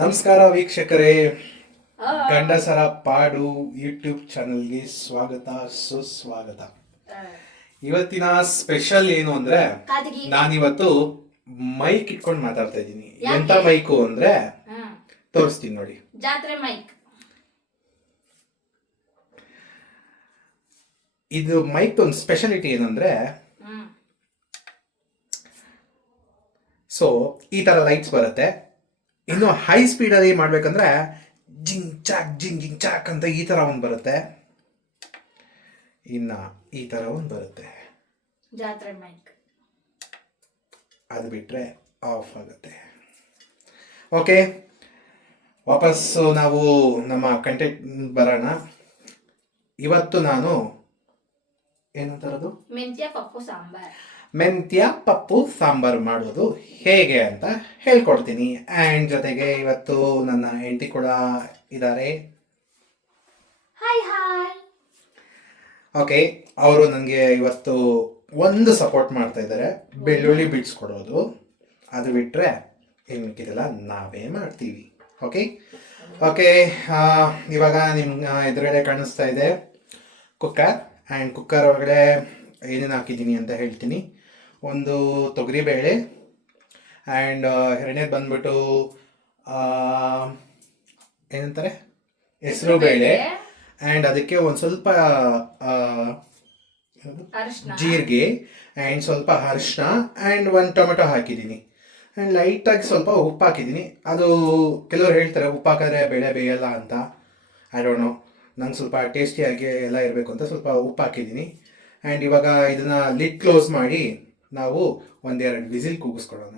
ನಮಸ್ಕಾರ ವೀಕ್ಷಕರೇ. ಗಂಡಸರ ಪಾಡು ಯೂಟ್ಯೂಬ್ ಚಾನಲ್ಗೆ ಸ್ವಾಗತ ಸುಸ್ವಾಗತ. ಇವತ್ತಿನ ಸ್ಪೆಷಲ್ ಏನು ಅಂದ್ರೆ ನಾನಿವತ್ತು ಮೈಕ್ ಇಟ್ಕೊಂಡು ಮಾತಾಡ್ತಾ ಇದ್ದೀನಿ. ಎಂತ ಮೈಕು ಅಂದ್ರೆ ತೋರಿಸ್ತೀನಿ ನೋಡಿ. ಜಾತ್ರೆ ಮೈಕ್. ಇದು ಮೈಕ್ ಒಂದು ಸ್ಪೆಷಾಲಿಟಿ ಏನಂದ್ರೆ ಸೊ ಈ ತರ ಲೈಟ್ಸ್ ಬರುತ್ತೆ. ಇನ್ನು ಹೈ ಸ್ಪೀಡಲ್ಲಿ ಮಾಡ್ಬೇಕಂದ್ರೆ ಜಿಂಗ್ ಚಾಕ್ ಜಿಂಗ್ ಜಿಂಗ್ ಚಾಕ್ ಅಂತ ಈ ತರ ಒಂದು ಬರುತ್ತೆ. ಇನ್ನ ಈ ತರ ಒಂದು ಬರುತ್ತೆ. ಜಾತ್ರೆ ಮೈಕ್ ಅದು ಬಿಟ್ಟರೆ ಆಫ್ ಆಗುತ್ತೆ. ಓಕೆ ವಾಪಸ್ಸು ನಾವು ನಮ್ಮ ಕಂಟೆಂಟ್ ಬರೋಣ. ಇವತ್ತು ನಾನು ಏನಂತಾರದು? ಮೆಂತ್ಯ ಪಪ್ಪು ಸಾಂಬಾರ್. ಮೆಂತ್ಯ ಪಪ್ಪು ಸಾಂಬಾರು ಮಾಡೋದು ಹೇಗೆ ಅಂತ ಹೇಳ್ಕೊಡ್ತೀನಿ. ಆ್ಯಂಡ್ ಜೊತೆಗೆ ಇವತ್ತು ನನ್ನ ಹೆಂಡತಿ ಕೂಡ ಇದ್ದಾರೆ. ಓಕೆ ಅವರು ನನಗೆ ಇವತ್ತು ಒಂದು ಸಪೋರ್ಟ್ ಮಾಡ್ತಾ ಇದ್ದಾರೆ. ಬೆಳ್ಳುಳ್ಳಿ ಬಿಡಿಸ್ಕೊಡೋದು ಅದು ಬಿಟ್ಟರೆ ಏನು ಮಿಕ್ಕಿದೆಲ್ಲ ನಾವೇ ಮಾಡ್ತೀವಿ. ಓಕೆ ಓಕೆ ಇವಾಗ ನಿಮ್ಮ ಎದುರುಗಡೆ ಕಾಣಿಸ್ತಾ ಇದೆ. ಕುಕ್ಕರ್ ಆ್ಯಂಡ್ ಕುಕ್ಕರ್ ಒಳಗಡೆ ಏನೇನು ಹಾಕಿದ್ದೀನಿ ಅಂತ ಹೇಳ್ತೀನಿ. ಒಂದು ತೊಗರಿಬೇಳೆ ಆ್ಯಂಡ್ ಎರಡನೇದು ಬಂದ್ಬಿಟ್ಟು ಏನಂತಾರೆ? ಹೆಸರು ಬೇಳೆ ಆ್ಯಂಡ್ ಅದಕ್ಕೆ ಒಂದು ಸ್ವಲ್ಪ? ಜೀರಿಗೆ ಆ್ಯಂಡ್ ಸ್ವಲ್ಪ ಅರಿಶಿನ ಆ್ಯಂಡ್ ಒಂದು ಟೊಮೆಟೊ ಹಾಕಿದ್ದೀನಿ. ಆ್ಯಂಡ್ ಲೈಟಾಗಿ ಸ್ವಲ್ಪ ಉಪ್ಪು ಹಾಕಿದ್ದೀನಿ. ಅದು ಕೆಲವರು ಹೇಳ್ತಾರೆ ಉಪ್ಪು ಹಾಕಿದ್ರೆ ಬೇಳೆ ಬೇಯಲ್ಲ ಅಂತ. ಐ ಡೋಂಟ್ ನೋ ನಂಗೆ ಸ್ವಲ್ಪ ಟೇಸ್ಟಿಯಾಗಿ ಎಲ್ಲ ಇರಬೇಕು ಅಂತ ಸ್ವಲ್ಪ ಉಪ್ಪು ಹಾಕಿದ್ದೀನಿ. ಆ್ಯಂಡ್ ಇವಾಗ ಇದನ್ನು ಲಿಡ್ ಕ್ಲೋಸ್ ಮಾಡಿ ನಾವು ಒಂದೆರಡು ವಿಸಿಲ್ ಕೂಗಿಸ್ಕೊಡೋಣ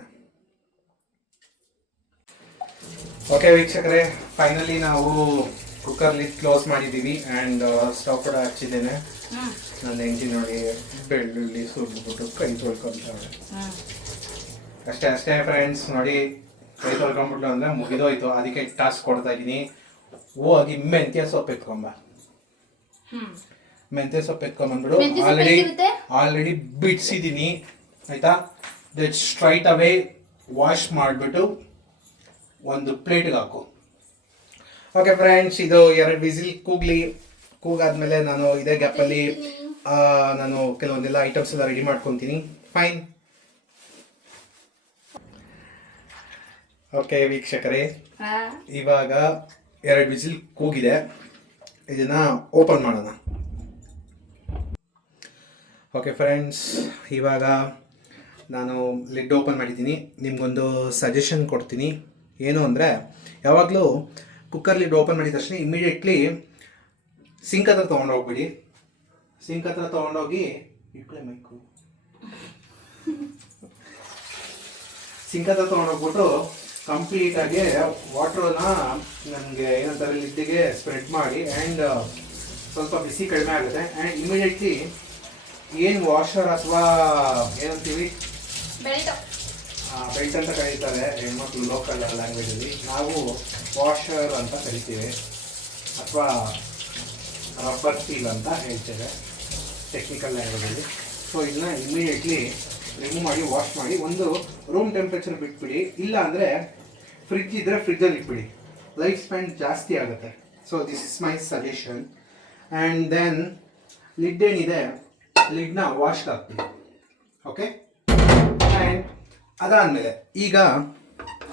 ಓಕೆ ವೀಕ್ಷಕರೇ ಫೈನಲಿ ನಾವು ಕುಕ್ಕರ್ ಲಿಡ್ ಕ್ಲೋಸ್ ಮಾಡಿದ್ದೀವಿ ಆ್ಯಂಡ್ ಸ್ಟವ್ ಕೂಡ ಹಚ್ಚಿದ್ದೇನೆ. ನನ್ನ ಹೆಂಡತಿ ನೋಡಿ ಬೆಳ್ಳುಳ್ಳಿ ಸುಟ್ಬಿಟ್ಟು ಕೈ ತೊಳ್ಕೊಂತಾಳೆ. ಅಷ್ಟೇ ಅಷ್ಟೇ ಫ್ರೆಂಡ್ಸ್ ನೋಡಿ ಕೈ ತೊಳ್ಕೊಂಬಿಟ್ಲು ಅಂದರೆ ಮುಗಿದೋಯ್ತು. ಅದಕ್ಕೆ ಟಾಸ್ಕ್ ಕೊಡ್ತಾ ಇದ್ದೀನಿ. ಹೋಗಿ ಮೆಂತ್ಯ ಸೊಪ್ಪು ಎತ್ಕೊಂಬ ಮೆಂತ್ಯ ಸೊಪ್ಪು ಎತ್ಕೊಂಬಂದ್ಬಿಡು ಆಲ್ರೆಡಿ ಆಲ್ರೆಡಿ ಬಿಡಿಸಿದ್ದೀನಿ. ಆಯ್ತಾ? ದಟ್ ಸ್ಟ್ರೈಟ್ ಅವೇ ವಾಶ್ ಮಾಡಿಬಿಟ್ಟು ಒಂದು ಪ್ಲೇಟ್ಗೆ ಹಾಕು. ಓಕೆ ಫ್ರೆಂಡ್ಸ್ ಇದು ಎರಡು ವಿಸಿಲ್ ಕೂಗ್ಲಿ. ಕೂಗಾದ್ಮೇಲೆ ನಾನು ಇದೇ ಗ್ಯಾಪಲ್ಲಿ ನಾನು ಕೆಲವೊಂದೆಲ್ಲ ಐಟಮ್ಸ್ ಎಲ್ಲ ರೆಡಿ ಮಾಡ್ಕೊತೀನಿ. ಫೈನ್ ಓಕೆ ವೀಕ್ಷಕರೇ ಹಾ. ಇವಾಗ ಎರಡು ವಿಸಿಲ್ ಕೂಗಿದೆ. ಇದನ್ನ ಓಪನ್ ಮಾಡೋಣ. ಓಕೆ ಫ್ರೆಂಡ್ಸ್ ಇವಾಗ ನಾನು ಲಿಡ್ ಓಪನ್ ಮಾಡಿದ್ದೀನಿ. ನಿಮಗೊಂದು ಸಜೆಷನ್ ಕೊಡ್ತೀನಿ. ಏನು ಅಂದರೆ, ಯಾವಾಗಲೂ ಕುಕ್ಕರ್ ಲಿಡ್ ಓಪನ್ ಮಾಡಿದ ತಕ್ಷಣ ಇಮಿಡಿಯೇಟ್ಲಿ ಸಿಂಕ್ ಹತ್ರ ತೊಗೊಂಡೋಗ್ಬಿಡಿ ಸಿಂಕ್ ಹತ್ರ ತೊಗೊಂಡೋಗಿ ಇಟ್ಕೊಳ್ಳಿ ಮೈಕು. ಸಿಂಕ್ ಹತ್ರ ತೊಗೊಂಡೋಗ್ಬಿಟ್ಟು ಕಂಪ್ಲೀಟಾಗಿ ವಾಟ್ರನ್ನ ನನಗೆ ಏನಂತಾರೆ ಲಿಡ್ಡಿಗೆ ಸ್ಪ್ರೆಡ್ ಮಾಡಿ ಆ್ಯಂಡ್ ಸ್ವಲ್ಪ ಬಿಸಿ ಕಡಿಮೆ ಆಗುತ್ತೆ. ಆ್ಯಂಡ್ ಇಮಿಡಿಯೇಟ್ಲಿ ಏನು ವಾಷರ್ ಅಥವಾ ಏನಂತೀವಿ? ಬೆಲ್ಟ್. ಅಂತ ಕರೀತಾರೆ ಹೆಣ್ಮಕ್ಳು ಲೋಕಲ್ ಲ್ಯಾಂಗ್ವೇಜಲ್ಲಿ ನಾವು ವಾಷರ್ ಅಂತ ಕರಿತೀವಿ. ಅಥವಾ ರಬ್ಬರ್ ಸೀಲ್ ಅಂತ ಹೇಳ್ತೇವೆ ಟೆಕ್ನಿಕಲ್ ಲ್ಯಾಂಗ್ವೇಜಲ್ಲಿ ಸೊ ಇದನ್ನ ಇಮಿಡಿಯೇಟ್ಲಿ ರಿಮೂವ್ ಮಾಡಿ ವಾಶ್ ಮಾಡಿ, ಒಂದು ರೂಮ್ ಟೆಂಪ್ರೇಚರ್ ಬಿಟ್ಬಿಡಿ. ಇಲ್ಲ ಅಂದರೆ ಫ್ರಿಜ್ ಇದ್ದರೆ ಫ್ರಿಜ್ಜಲ್ಲಿ ಇಟ್ಬಿಡಿ. ಲೈಫ್ ಸ್ಪ್ಯಾನ್ ಜಾಸ್ತಿ ಆಗುತ್ತೆ. So this is my suggestion and then lid ಏನಿದೆ ಲಿಡ್ನ ವಾಶ್ ಹಾಕ್ಬಿಡಿ. ಓಕೆ ಅದಾದಮೇಲೆ ಈಗ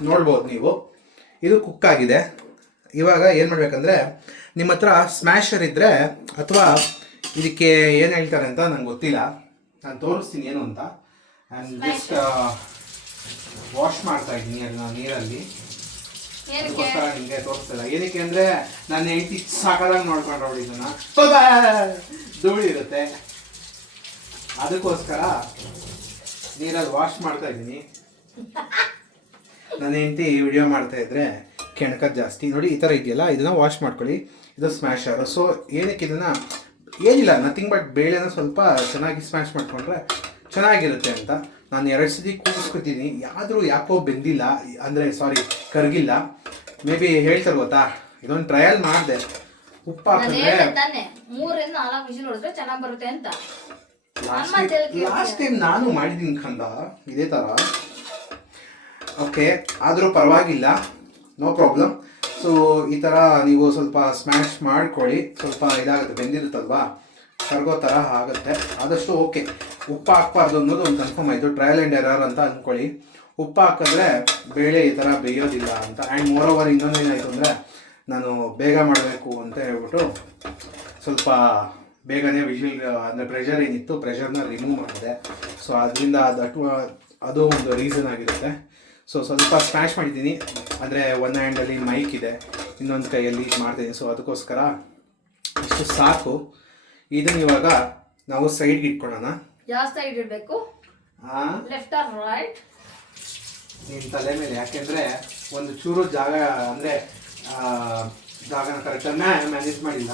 ನೋಡ್ಬೋದು ನೀವು. ಇದು ಕುಕ್ ಆಗಿದೆ. ಇವಾಗ ಏನು ಮಾಡಬೇಕಂದ್ರೆ ನಿಮ್ಮ ಹತ್ರ ಸ್ಮ್ಯಾಶರ್ ಇದ್ದರೆ ಅಥವಾ ಇದಕ್ಕೆ ಏನು ಹೇಳ್ತಾರೆ ಅಂತ ನಂಗೆ ಗೊತ್ತಿಲ್ಲ. ನಾನು ತೋರಿಸ್ತೀನಿ ಏನು ಅಂತ. ಆ್ಯಂಡ್ ಜಸ್ಟ್ ವಾಶ್ ಮಾಡ್ತಾ ಇದ್ದೀನಿ ಅದನ್ನ ನೀರಲ್ಲಿ. ನಿಮಗೆ? ತೋರಿಸ್ತಿಲ್ಲ ಏನಕ್ಕೆ ಅಂದರೆ ನಾನು ಹೆಂಡತಿ ಸಾಕಾದಂಗೆ ನೋಡ್ಕೊಂಡ್ರೆ ಅವಳು ಇದನ್ನ. ಧೂಳಿರುತ್ತೆ. ಅದಕ್ಕೋಸ್ಕರ ನೀರಲ್ಲಿ ವಾಶ್ ಮಾಡ್ತಾ ಇದ್ದೀನಿ. ನನ್ನ ಹೆಂಡತಿ ವಿಡಿಯೋ ಮಾಡ್ತಾ ಇದ್ರೆ ಕೆಣಕ ಜಾಸ್ತಿ. ನೋಡಿ, ಈ ಥರ ಇದೆಯಲ್ಲ, ಇದನ್ನ ವಾಶ್ ಮಾಡ್ಕೊಳ್ಳಿ. ಇದು ಸ್ಮ್ಯಾಶರ್ ಸೊ ಏನಕ್ಕೆ ಇದನ್ನು, ಏನಿಲ್ಲ ನಥಿಂಗ್ ಬಟ್ ಬೇಳೆನ ಸ್ವಲ್ಪ ಚೆನ್ನಾಗಿ ಸ್ಮ್ಯಾಶ್ ಮಾಡ್ಕೊಂಡ್ರೆ ಚೆನ್ನಾಗಿರುತ್ತೆ ಅಂತ. ನಾನು ಎರಡು ಸತಿ ಕೂಗಿಸ್ಕೊತೀನಿ. ಯಾದರೂ ಯಾಕೋ ಬೆಂದಿಲ್ಲ, ಅಂದರೆ ಸಾರಿ ಕರಗಿಲ್ಲ. ಮೇ ಬಿ ಹೇಳ್ತಾರೆ ಗೊತ್ತಾ? ಇದೊಂದು ಟ್ರಯಲ್ ಮಾಡಿದೆ. ಉಪ್ಪು ಹಾಕಿದ್ರೆ ಮೂರರಿಂದ ನಾಲ್ಕು ವಿಷಲ್ ಹೊಡೆದ್ರೆ ಚೆನ್ನಾಗಿ ಬರುತ್ತೆ ಅಂತ. ಲಾಸ್ಟ್ ಟೈಮ್ ನಾನು ಮಾಡಿದ್ದೀನಿ ಕಂದ. ಇದೇ ಥರ ಓಕೆ ಆದರೂ ಪರವಾಗಿಲ್ಲ. ನೋ ಪ್ರಾಬ್ಲಮ್ ಸೊ ಈ ಥರ ನೀವು ಸ್ವಲ್ಪ ಸ್ಮ್ಯಾಶ್ ಮಾಡ್ಕೊಳ್ಳಿ. ಸ್ವಲ್ಪ ಇದಾಗುತ್ತೆ ಬೆಂದಿರುತ್ತಲ್ವಾ? ಕರ್ಗೋ ಥರ ಆಗುತ್ತೆ. ಆದಷ್ಟು ಓಕೆ ಉಪ್ಪು ಹಾಕ್ಬಾರ್ದು ಅನ್ನೋದು ಒಂದು ಕನ್ಫರ್ಮ್ ಆಯಿತು. ಟ್ರಯಲ್ ಆ್ಯಂಡ್ ಎರರ್ ಅಂತ ಅಂದ್ಕೊಳ್ಳಿ ಉಪ್ಪು ಹಾಕಿದ್ರೆ ಬೇಳೆ ಈ ಥರ ಬೇಯೋದಿಲ್ಲ ಅಂತ. ಆ್ಯಂಡ್ ಮೋರ್ ಓವರ್ ಇನ್ನೊಂದು ಏನಾಯಿತು ಅಂದರೆ ನಾನು ಬೇಗ ಮಾಡಬೇಕು ಅಂತ ಹೇಳ್ಬಿಟ್ಟು ಸ್ವಲ್ಪ ಬೇಗನೆ ವಿಷಿಲ್ ಅಂದರೆ ಪ್ರೆಷರ್ ಏನಿತ್ತು ಪ್ರೆಷರ್ನ ರಿಮೂವ್ ಮಾಡಿದೆ ಸೊ ಅದರಿಂದ ದಟ್ ಅದು ಒಂದು ರೀಸನ್ ಆಗಿರುತ್ತೆ. ಸೊ ಸ್ವಲ್ಪ ಸ್ಮ್ಯಾಶ್ ಮಾಡಿದ್ದೀನಿ. ಅಂದರೆ ಒನ್ ಹ್ಯಾಂಡಲ್ಲಿ ಮೈಕ್ ಇದೆ ಇನ್ನೊಂದು ಕೈಯಲ್ಲಿ ಮಾಡ್ತೀನಿ. ಸೊ ಅದಕ್ಕೋಸ್ಕರ ಇಷ್ಟು ಸಾಕು. ಇದನ್ನ ಇವಾಗ ನಾವು ಸೈಡ್ಗೆ ಇಟ್ಕೊಳ್ಳೋಣ. ಯಾವ ಸೈಡ್ ಇಡಬೇಕು? ಲೆಫ್ಟ್ ಆರ್ ರೈಟ್ ನಿಮ್ಮ ತಲೆ ಮೇಲೆ. ಯಾಕೆಂದರೆ ಒಂದು ಚೂರು ಜಾಗ ಅಂದರೆ ಜಾಗನ ಕರೆಕ್ಟಾಗಿ ಮ್ಯಾನೇಜ್ ಮಾಡಿಲ್ಲ.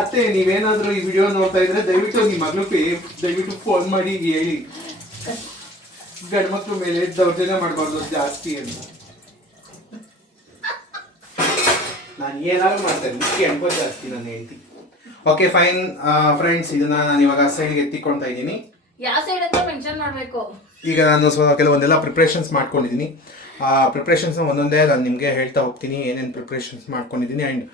ಅತ್ತೆ ನೀವೇನಾದ್ರೂ ಈ ವಿಡಿಯೋ ನೋಡ್ತಾ ಇದ್ರೆ ದಯವಿಟ್ಟು ನಿಮ್ಮ ಮಗಳಿಗೆ ದಯವಿಟ್ಟು ಫೋನ್ ಮಾಡಿ ಹೇಳಿ. ಗಂಡು ಮೇಲೆ ದೌರ್ಜನ್ಯ ಮಾಡಬಾರ್ದು ಜಾಸ್ತಿ ಅಂತ. ನಾನು ಏನಾದ್ರು ಮಾಡ್ತೇನೆ ಅನ್ಕೋ ಜಾಸ್ತಿ ನಾನು ಹೇಳ್ತೀನಿ ಓಕೆ ಫೈನ್ ಫ್ರೆಂಡ್ಸ್ ಇದನ್ನ ನಾನು ಇವಾಗ ಸೈಡ್ಗೆ ಎತ್ತಿಕೊಳ್ತಾ ಇದ್ದೀನಿ. ಯಾವ ಸೈಡ್ ಅಂತ ಮೆನ್ಷನ್ ಮಾಡಬೇಕು? ಈಗ ನಾನು ಸ್ವಲ್ಪ ಕೆಲವೊಂದೆಲ್ಲ ಪ್ರಿಪ್ರೇಷನ್ಸ್ ಮಾಡ್ಕೊಂಡಿದ್ದೀನಿ. ಆ ಪ್ರಿಪ್ರೇಷನ್ಸ್ನ ಒಂದೊಂದೇ ನಾನು ನಿಮಗೆ ಹೇಳ್ತಾ ಹೋಗ್ತೀನಿ ಏನೇನು ಪ್ರಿಪ್ರೇಷನ್ಸ್ ಮಾಡ್ಕೊಂಡಿದ್ದೀನಿ ಆ್ಯಂಡ್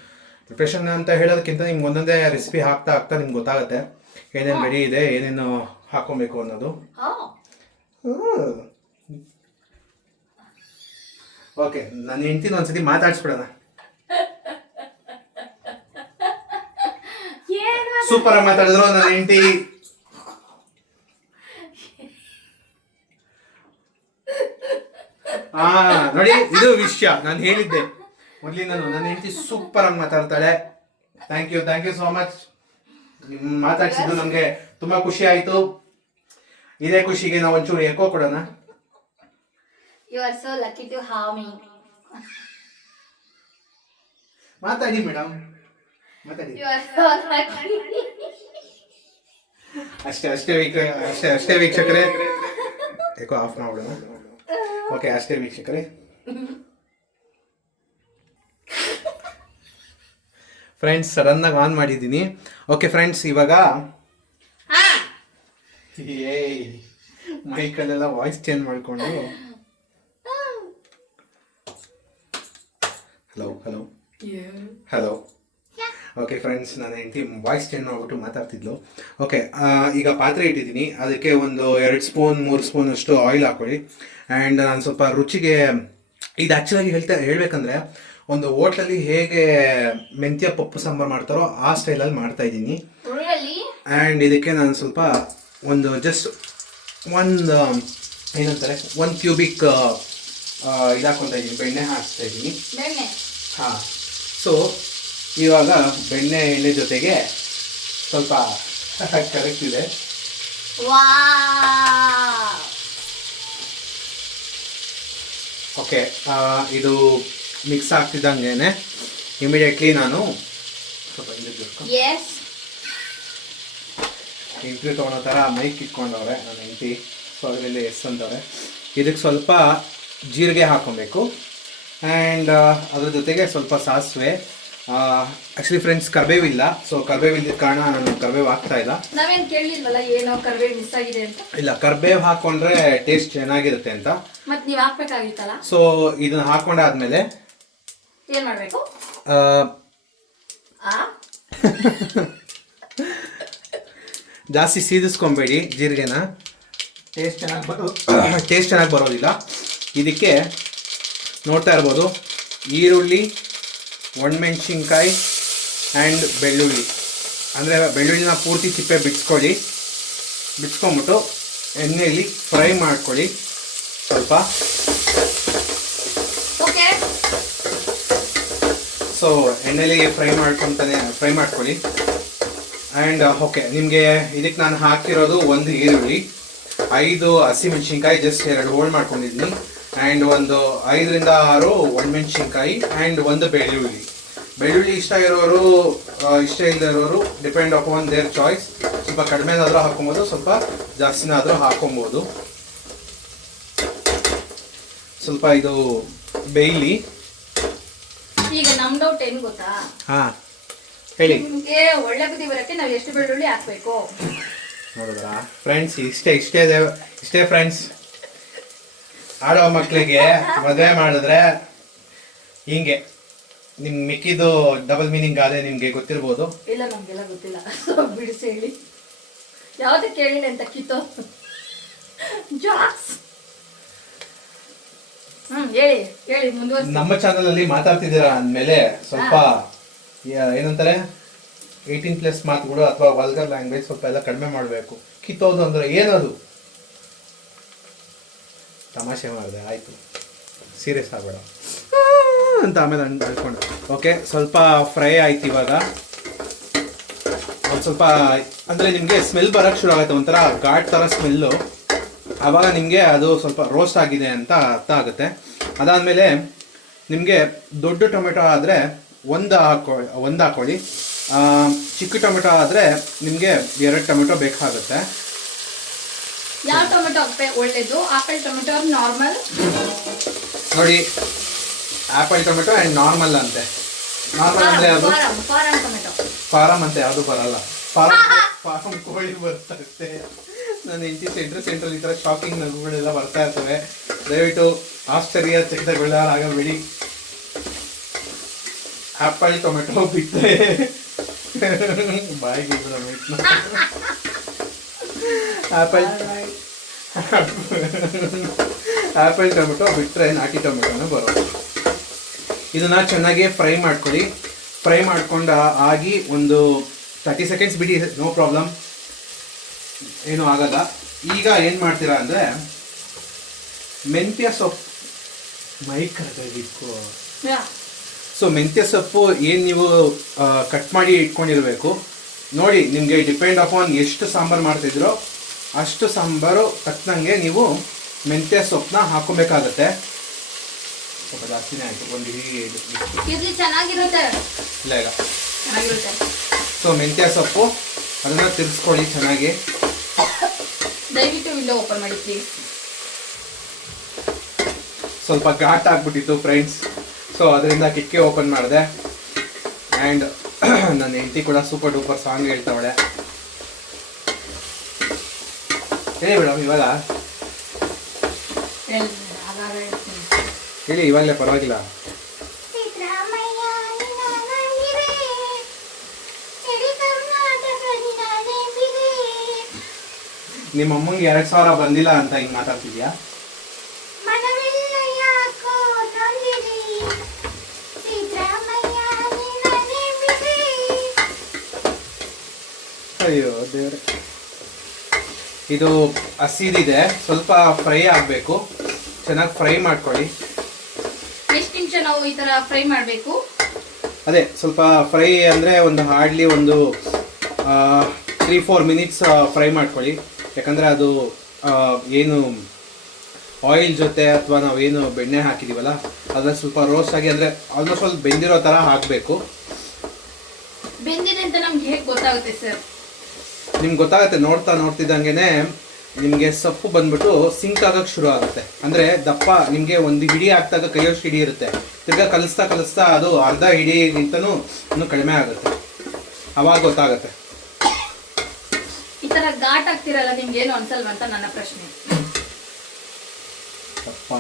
ಪ್ರಿಪ್ರೇಷನ್ ಅಂತ ಹೇಳೋದಕ್ಕಿಂತ ನಿಮ್ಗೆ ಒಂದೊಂದೇ ರೆಸಿಪಿ ಹಾಕ್ತಾ ಹಾಕ್ತಾ ನಿಮ್ಗೆ ಗೊತ್ತಾಗುತ್ತೆ. ಏನೇನು ರೆಡಿ ಇದೆ ಏನೇನು ಹಾಕೊಬೇಕು ಅನ್ನೋದು. ಓಕೆ ನನ್ನ ಹೆಂಡ್ತಿನ ಒಂದ್ಸತಿ ಮಾತಾಡ್ಸ್ಬಿಡೋಣ. ಸೂಪರ್ ಆಗಿ ಮಾತಾಡಿದ್ರು ನನ್ನ ಹೆಂಡತಿ. ಹಾ ನೋಡಿ ಇದು ವಿಷಯ. ನಾನು ಹೇಳಿದ್ದೆ. ಮೊದಲಿಂದನು ನನ್ನ ಹೆಂಡತಿ ಸೂಪರ್ ಆಗಿ ಮಾತಾಡ್ತಾಳೆ. Thank you thank you so much ನಿಮ್ ಮಾತಾಡ್ಸಿದ್ದು ನಮಗೆ ತುಂಬಾ ಖುಷಿ ಆಯ್ತು. ಇದೇ ಖುಷಿಗೆ ನಾವು ಒಂಚೂರು ಎಕೋ ಕೊಡೋಣ. You are so lucky to have me ಮಾತಾಡಿ ಮೇಡಮ್ ಮಾತಾಡಿ. ಯು ಆರ್ ಸೋ ಲಕ್ಕಿ ಅಷ್ಟೇ ಅಷ್ಟೇ ವೀಕ್ಷ ಅಷ್ಟೇ ಅಷ್ಟೇ ವೀಕ್ಷಕರೇ. ಆಫ್ ಮಾಡೋಣ ಓಕೆ ಅಷ್ಟೇ ವೀಕ್ಷಕರೇ. ಫ್ರೆಂಡ್ಸ್ ಸಡನ್ನಾಗಿ ಆನ್ ಮಾಡಿದ್ದೀನಿ. ಓಕೆ ಫ್ರೆಂಡ್ಸ್ ಇವಾಗ ಏಯ್ ಮೈಕಲ್ಲೆಲ್ಲ ವಾಯ್ಸ್ ಚೇಂಜ್ ಮಾಡಿಕೊಂಡು. Hello hello hello okay friends ನಾನು ಹೆಂಡತಿ ವಾಯ್ಸ್ ಚೇಂಜ್ ಮಾಡಿಬಿಟ್ಟು ಮಾತಾಡ್ತಿದ್ಲು. ಓಕೆ ಈಗ ಪಾತ್ರೆ ಇಟ್ಟಿದ್ದೀನಿ. ಅದಕ್ಕೆ ಒಂದು ಎರಡು ಸ್ಪೂನ್ ಮೂರು ಸ್ಪೂನ್ ಅಷ್ಟು ಆಯಿಲ್ ಹಾಕೊಳ್ಳಿ. ಆ್ಯಂಡ್ ನಾನು ಸ್ವಲ್ಪ ರುಚಿಗೆ ಇದು ಆ್ಯಕ್ಚುಲಾಗಿ ಹೇಳ್ತಾ ಹೇಳ್ಬೇಕಂದ್ರೆ ಒಂದು ಹೋಟ್ಲಲ್ಲಿ ಹೇಗೆ ಮೆಂತ್ಯ ಪಪ್ಪು ಸಾಂಬಾರು ಮಾಡ್ತಾರೋ ಆ ಸ್ಟೈಲಲ್ಲಿ ಮಾಡ್ತಾ ಇದ್ದೀನಿ. ಆ್ಯಂಡ್ ಇದಕ್ಕೆ ನಾನು ಸ್ವಲ್ಪ ಒಂದು ಜಸ್ಟ್ ಒಂದು ಏನಂತಾರೆ? ಒಂದು ಕ್ಯೂಬಿಕ್ ಇದು ಹಾಕ್ಕೊತಾ ಇದ್ದೀನಿ. ಬೆಣ್ಣೆ ಹಾಕ್ತಾ ಇದ್ದೀನಿ. ಹಾಂ. ಸೊ ಇವಾಗ ಬೆಣ್ಣೆ ಎಣ್ಣೆ ಜೊತೆಗೆ ಸ್ವಲ್ಪ ಕರೆಕ್ಟ್ ಇದೆ. ಓಕೆ ಇದು ಮಿಕ್ಸ್ ಆಗ್ತಿದ್ದಂಗೆ ಇಮಿಡಿಯೇಟ್ಲಿ ನಾನು ಇಂಟ್ರಿ ತೊಗೊಳೋ ಥರ ಮೈಕ್ ಇಟ್ಕೊಂಡವ್ರೆ ನನ್ನ ಹೆಂಡತಿ. ಸೊ ಅದರಲ್ಲಿ ಎಸ್ ಅಂತವ್ರೆ ಇದಕ್ಕೆ ಸ್ವಲ್ಪ ಜೀರಿಗೆ ಹಾಕೊಬೇಕು. ಆ್ಯಂಡ್ ಅದ್ರ ಜೊತೆಗೆ ಸ್ವಲ್ಪ ಸಾಸಿವೆ. ಆ್ಯಕ್ಚುಲಿ ಫ್ರೆಂಡ್ಸ್ ಕರ್ಬೇವಿಲ್ಲ ಸೊ ಕರ್ಬೇವು ಇಲ್ಲದ ಕಾರಣ ನಾನು ಕರ್ಬೇವು ಹಾಕ್ತಾ ಇಲ್ಲ. ನಾವೇನ್ ಕೇಳಲಿಲ್ವಲ್ಲ ಏನೋ ಕರ್ಬೇವು ಮಿಸ್ ಆಗಿದೆ ಅಂತ? ಇಲ್ಲ ಕರ್ಬೇವು ಹಾಕೊಂಡ್ರೆ ಟೇಸ್ಟ್ ಚೆನ್ನಾಗಿರುತ್ತೆ ಅಂತ. ಮತ್ ನೀವ್ ಹಾಕ್ಬೇಕಾಗಿತ್ತಲ್ಲ? ಸೊ ಇದನ್ನ ಹಾಕೊಂಡಾದ್ಮೇಲೆ ಏನ್ ಮಾಡಬೇಕು? ಜಾಸ್ತಿ ಸೀದಿಸ್ಕೊಬೇಡಿ ಜೀರಿಗೆನ. ಟೇಸ್ಟ್ ಚೆನ್ನಾಗಿ ಬರೋ ಟೇಸ್ಟ್ ಚೆನ್ನಾಗಿ ಬರೋದಿಲ್ಲ. ಇದಕ್ಕೆ ನೋಡ್ತಾ ಇರ್ಬೋದು ಈರುಳ್ಳಿ ಒಣಮೆಣ್ಸಿನ್ಕಾಯಿ ಆ್ಯಂಡ್ ಬೆಳ್ಳುಳ್ಳಿ. ಅಂದರೆ ಬೆಳ್ಳುಳ್ಳಿನ ಪೂರ್ತಿ ಸಿಪ್ಪೆ ಬಿಡಿಸ್ಕೊಳ್ಳಿ ಬಿಡಿಸ್ಕೊಂಬಿಟ್ಟು ಎಣ್ಣೆಯಲ್ಲಿ ಫ್ರೈ ಮಾಡ್ಕೊಳ್ಳಿ. ಸ್ವಲ್ಪ ಓಕೆ ಸೊ ಎಣ್ಣೆಲಿ ಫ್ರೈ ಮಾಡ್ಕೊತಾನೆ ಫ್ರೈ ಮಾಡ್ಕೊಳ್ಳಿ. ಆ್ಯಂಡ್ ಓಕೆ ನಿಮಗೆ ಇದಕ್ಕೆ ನಾನು ಹಾಕಿರೋದು ಒಂದು ಈರುಳ್ಳಿ, ಐದು ಹಸಿಮೆಣ್ಸಿನ್ಕಾಯಿ ಜಸ್ಟ್ ಎರಡು ಹೋಲ್ಡ್ ಮಾಡ್ಕೊಂಡಿದ್ದೀನಿ. ಆ್ಯಂಡ್ ಒಂದು ಐದರಿಂದ ಆರು ಒಣಮೆಣ್ಸಿನ್ಕಾಯಿ ಆ್ಯಂಡ್ ಒಂದು ಬೆಳ್ಳುಳ್ಳಿ. ಬೆಳ್ಳುಳ್ಳಿ ಇಷ್ಟ ಇರೋರು ಇಷ್ಟ ಇಲ್ಲದೆ ಇರೋರು ಡಿಪೆಂಡ್ ಅಪಾನ್ ದೇರ್ ಚಾಯ್ಸ್ ಸ್ವಲ್ಪ ಕಡಿಮೆನಾದರೂ ಹಾಕೊಬೋದು ಸ್ವಲ್ಪ ಜಾಸ್ತಿನಾದರೂ ಹಾಕೊಬೋದು ಸ್ವಲ್ಪ ಇದು ಬೇಯ್ಲಿ. ಈಗ ನಮ್ ಡೌಟ್ ಏನ್ ಗೊತ್ತಾ? ಹಾ ಹೇಳಿ. ನಿಮ್ಗೆ ಒಳ್ಳೆ ಬುದ್ಧಿ ಬರಕ್ಕೆ ನಾವ್ ಎಷ್ಟು ಬೆಳ್ಳುಳ್ಳಿ ಹಾಕ್ಬೇಕು? ನೋಡಿದ್ರಾ? ಫ್ರೆಂಡ್ಸ್ ಇಷ್ಟೇ ಇಷ್ಟೇ ಇದೆ ಇಷ್ಟೇ ಫ್ರೆಂಡ್ಸ್ ಆಡೋ ಮಕ್ಕಳಿಗೆ ಮದುವೆ ಮಾಡಿದ್ರೆ ಹಿಂಗೆ. ನಿಮ್ ಮಿಕ್ಕಿದು ಡಬಲ್ ಮೀನಿಂಗ್ ಗಾದೆ ನಿಮ್ಗೆ ಗೊತ್ತಿರ್ಬೋದು. ಇಲ್ಲ ನಮ್ಗೆಲ್ಲ ಗೊತ್ತಿಲ್ಲ. ಬಿಡಿಸಿ ಹೇಳಿ ಯಾವ್ದಕ್ಕೆ ಹೇಳಿ ಅಂತ ಕಿತ್ತೋ? ಜಾಕ್ಸ್ ಹೇಳಿ ಹೇಳಿ ಮುಂದುವರ್ಸಿ. ನಮ್ಮ ಚಾನಲ್ ಅಲ್ಲಿ ಮಾತಾಡ್ತಿದ್ದೀರಾ ಅಂದ್ಮೇಲೆ ಸ್ವಲ್ಪ ಏನಂತಾರೆ ಏಯ್ಟೀನ್ ಪ್ಲಸ್ ಮಾತುಗಳು ಅಥವಾ ವಲ್ಗರ್ ಲ್ಯಾಂಗ್ವೇಜ್ ಸ್ವಲ್ಪ ಎಲ್ಲ ಕಡಿಮೆ ಮಾಡಬೇಕು. ಕಿತ್ತೋದು ಅಂದ್ರೆ ಏನದು? ತಮಾಷೆ ಮಾಡಿದೆ ಆಯ್ತು. ಸೀರಿಯಸ್ ಆಗಬೇಡ. ಅಂತ ಆಮೇಲೆ ಅನ್ಕೊಂಡು ಓಕೆ ಸ್ವಲ್ಪ ಫ್ರೈ ಆಯ್ತು ಇವಾಗ. ಒಂದು ಸ್ವಲ್ಪ ಅಂದರೆ ನಿಮಗೆ ಸ್ಮೆಲ್ ಬರೋಕ್ಕೆ ಶುರು ಆಗುತ್ತೆ ಒಂಥರ ಘಾಟ್ ಥರ ಸ್ಮೆಲ್ಲು ಆವಾಗ ನಿಮಗೆ ಅದು ಸ್ವಲ್ಪ ರೋಸ್ಟ್ ಆಗಿದೆ ಅಂತ ಅರ್ಥ ಆಗುತ್ತೆ. ಅದಾದಮೇಲೆ ನಿಮಗೆ ದೊಡ್ಡ ಟೊಮೆಟೊ ಆದರೆ ಒಂದು ಹಾಕೊಳ್ಳಿ ಒಂದು ಹಾಕೊಳ್ಳಿ. ಚಿಕ್ಕ ಟೊಮೆಟೊ ಆದರೆ ನಿಮಗೆ ಎರಡು ಟೊಮೆಟೊ ಬೇಕಾಗುತ್ತೆ. ಯಾವ ಟೊಮೆಟೊ ಒಳ್ಳೆಯದು ಆಪಲ್ ಟೊಮೆಟೊ ನಾರ್ಮಲ್ ನೋಡಿ ಆಪಲ್ ಟೊಮೆಟೊ ಆ್ಯಂಡ್ ನಾರ್ಮಲ್ ಅಂತೆ. ನಾರ್ಮಲ್ ಅಂದರೆ ಅದು ಫಾರಮ್ ಫಾರಂ ಟೊಮೆಟೊ. ಅಂತ ಯಾವುದು ಬರಲ್ಲ. ಫಾರಮ್ ಫಾರಮ್ ಕೋಳಿ ಬರ್ತಷ್ಟೇ ನನ್ನ ಹೆಂಡತಿ ಸೆಂಟ್ರ್ ಸೆಂಟ್ರಲ್ ಈ ಥರ ಶಾಕಿಂಗ್ ನಗುಗಳೆಲ್ಲ ಬರ್ತಾ ಇರ್ತವೆ. ದಯವಿಟ್ಟು ಆಶ್ಚರ್ಯ ಚಕಿತಗೊಳ್ಳಾಗಬೇಡಿ ಆ್ಯಪಲ್ ಟೊಮೆಟೊ ಬಿಟ್ಟರೆ ಬಾಯಿಗೆ ಆ್ಯಪಲ್ ಆ್ಯಪಲ್ ಟೊಮೆಟೊ ಬಿಟ್ಟರೆ ನಾಟಿ ಟೊಮೆಟೊನ ಬರೋದು ಇದನ್ನು ಚೆನ್ನಾಗಿ ಫ್ರೈ ಮಾಡ್ಕೊಳ್ಳಿ. ಫ್ರೈ ಮಾಡ್ಕೊಂಡು ಆಗಿ ಒಂದು ತರ್ಟಿ ಸೆಕೆಂಡ್ಸ್ ಬಿಡಿ ನೋ ಪ್ರಾಬ್ಲಮ್ ಏನು ಆಗಲ್ಲ. ಈಗ ಏನು ಮಾಡ್ತೀರಾ ಅಂದರೆ ಮೆಂತ್ಯ ಸೊಪ್ಪು. ಮೈಕ್ ಕರೆದಿಕ್ಕು ಸೊ ಮೆಂತ್ಯ ಸೊಪ್ಪು ಏನು ನೀವು ಕಟ್ ಮಾಡಿ ಇಟ್ಕೊಂಡಿರಬೇಕು. ನೋಡಿ ನಿಮಗೆ ಡಿಪೆಂಡ್ ಅಪಾನ್ ಎಷ್ಟು ಸಾಂಬಾರು ಮಾಡ್ತಿದ್ರೋ ಅಷ್ಟು ಸಾಂಬಾರು ತಕ್ಕನಂಗೆ ನೀವು ಮೆಂತ್ಯ ಸೊಪ್ಪನ್ನ ಹಾಕೋಬೇಕಾಗತ್ತೆ. ಸ್ವಲ್ಪ ಜಾಸ್ತಿನೇ ಆಯಿತು ಒಂದು ಇಲ್ಲ ಸೊ ಮೆಂತ್ಯ ಸೊಪ್ಪು ಅದನ್ನು ತಿರ್ಸ್ಕೊಳ್ಳಿ ಚೆನ್ನಾಗಿ. ದಯವಿಟ್ಟು ವಿಂಡೋ ಓಪನ್ ಮಾಡಿ ಪ್ಲೀಸ್. ಸ್ವಲ್ಪ ಘಾಟ್ ಆಗ್ಬಿಟ್ಟಿತ್ತು ಫ್ರೆಂಡ್ಸ್. ಸೊ ಅದರಿಂದ ಕಿಕ್ಕೆ ಓಪನ್ ಮಾಡಿದೆ. ಆ್ಯಂಡ್ ನನ್ನ ಹೆಂಡತಿ ಕೂಡ ಸೂಪರ್ ಡೂಪರ್ ಸಾಂಗ್ ಹೇಳ್ತಾವಳೆ. ಹೇಳಿ ಮೇಡಮ್ ಇವಾಗ? ಹೇಳಿ ಇವಾಗಲೇ ಪರವಾಗಿಲ್ಲ ಸಿದ್ದರಾಮಯ್ಯ ನಿನ್ನ ನಂಬಿದೆ ಇಡೀ ಕರ್ನಾಟಕದಿ ನಾನೆಂಬಿದೆ ನಿಮ್ಮ ಅಮ್ಮಂಗೆ ಎರಡ್ ಸಾವಿರ ಬಂದಿಲ್ಲ ಅಂತ ಹಿಂಗ್ ಮಾತಾಡ್ತಿದ್ಯಾ? ಅಯ್ಯೋ ದೇವ್ರೆ. ಇದು ಹಸಿದಿದೆ ಸ್ವಲ್ಪ ಫ್ರೈ ಆಗಬೇಕು. ಚೆನ್ನಾಗಿ ಫ್ರೈ ಮಾಡ್ಕೊಳ್ಳಿ. ಎಷ್ಟು ನಿಮಿಷ ನಾವು ಈ ತರ ಫ್ರೈ ಮಾಡಬೇಕು? ಅದೇ ಸ್ವಲ್ಪ ಫ್ರೈ ಅಂದರೆ ಒಂದು ಹಾರ್ಡ್ಲಿ ಒಂದು ತ್ರೀ ಫೋರ್ ಮಿನಿಟ್ಸ್ ಫ್ರೈ ಮಾಡ್ಕೊಳ್ಳಿ. ಯಾಕಂದರೆ ಅದು ಏನು ಆಯಿಲ್ ಜೊತೆ ಅಥವಾ ನಾವು ಏನು ಬೆಣ್ಣೆ ಹಾಕಿದ್ದೀವಲ್ಲ ಅದನ್ನು ಸ್ವಲ್ಪ ರೋಸ್ಟ್ ಆಗಿ ಅಂದರೆ ಆಲ್ಮೋಸ್ಟ್ ಸ್ವಲ್ಪ ಬೆಂದಿರೋ ಥರ ಹಾಕಬೇಕು. ಬೆಂದಿದೆ ಅಂತ ನಮ್ಗೆ ಹೇಗೆ ಗೊತ್ತಾಗುತ್ತೆ ಸರ್? ನಿಮ್ಗೆ ಗೊತ್ತಾಗುತ್ತೆ ನೋಡ್ತಾ ನೋಡ್ತಿದ್ದಂಗೆ ನಿಮಗೆ ಸೊಪ್ಪು ಬಂದ್ಬಿಟ್ಟು ಸಿಂಕ್ ಆಗೋಕ್ಕೆ ಶುರು ಆಗುತ್ತೆ. ಅಂದರೆ ದಪ್ಪ ನಿಮಗೆ ಒಂದು ಹಿಡಿ ಹಾಕ್ದಾಗ ಕೈಯೋಷ್ಟು ಹಿಡಿ ಇರುತ್ತೆ. ತಿರ್ಗಾ ಕಲಿಸ್ತಾ ಕಲಿಸ್ತಾ ಅದು ಅರ್ಧ ಹಿಡಿಗಿಂತನೂ ಇನ್ನೂ ಕಡಿಮೆ ಆಗುತ್ತೆ. ಅವಾಗ ಗೊತ್ತಾಗುತ್ತೆ. ತರ ಘಾಟ್ ಆಗ್ತಿರಲ್ಲ ನಿಮ್ಗೆ ಏನು ಅನ್ಸಲ್ವ ಅಂತ ನನ್ನ ಪ್ರಶ್ನೆ. ಅಪ್ಪ,